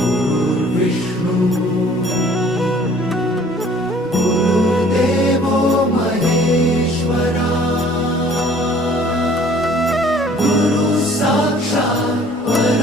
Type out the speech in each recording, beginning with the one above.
गुरुर्ब्रह्मार्विष्णु गुरुर्देवो महेश्वर गुरुः साक्षात् पर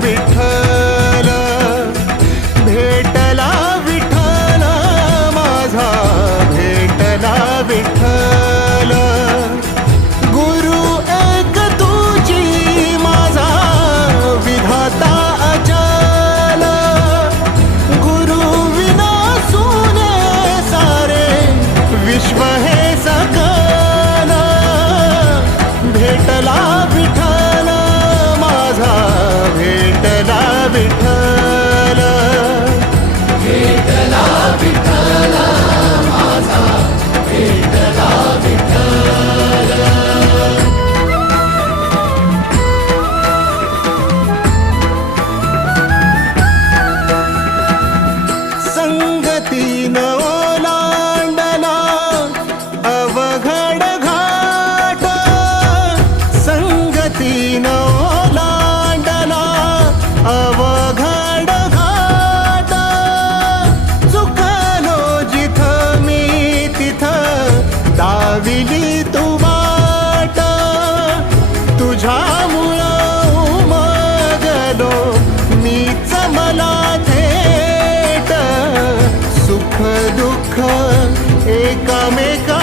एकामेका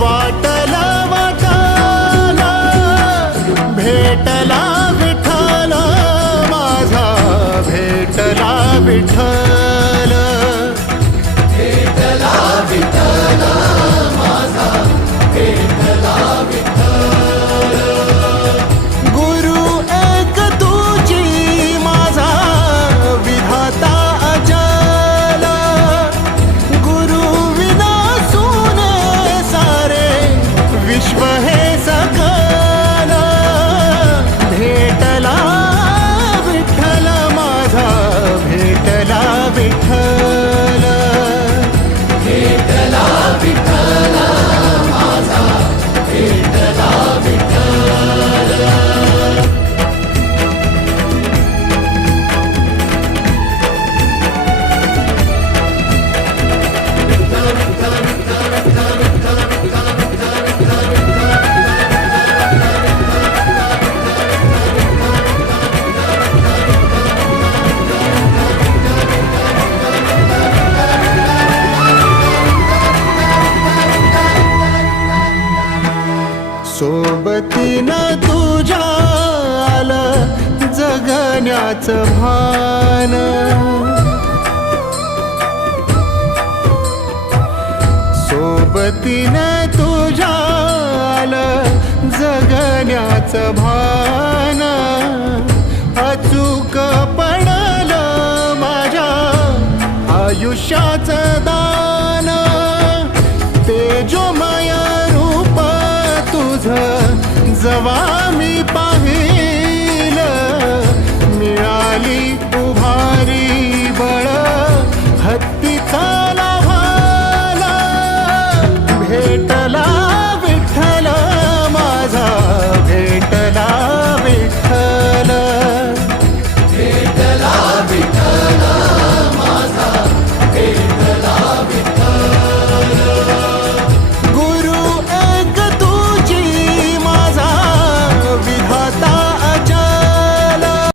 वाटला वाटाला भेटला विठ्ठल माझा भेटला विठ्ठल. सोबतीनं तुझ्या आलं जगण्याचं भान. सोबतीनं तुझ्या आलं जगण्याचं भान. अचूक पडलं माझ्या आयुष्याचं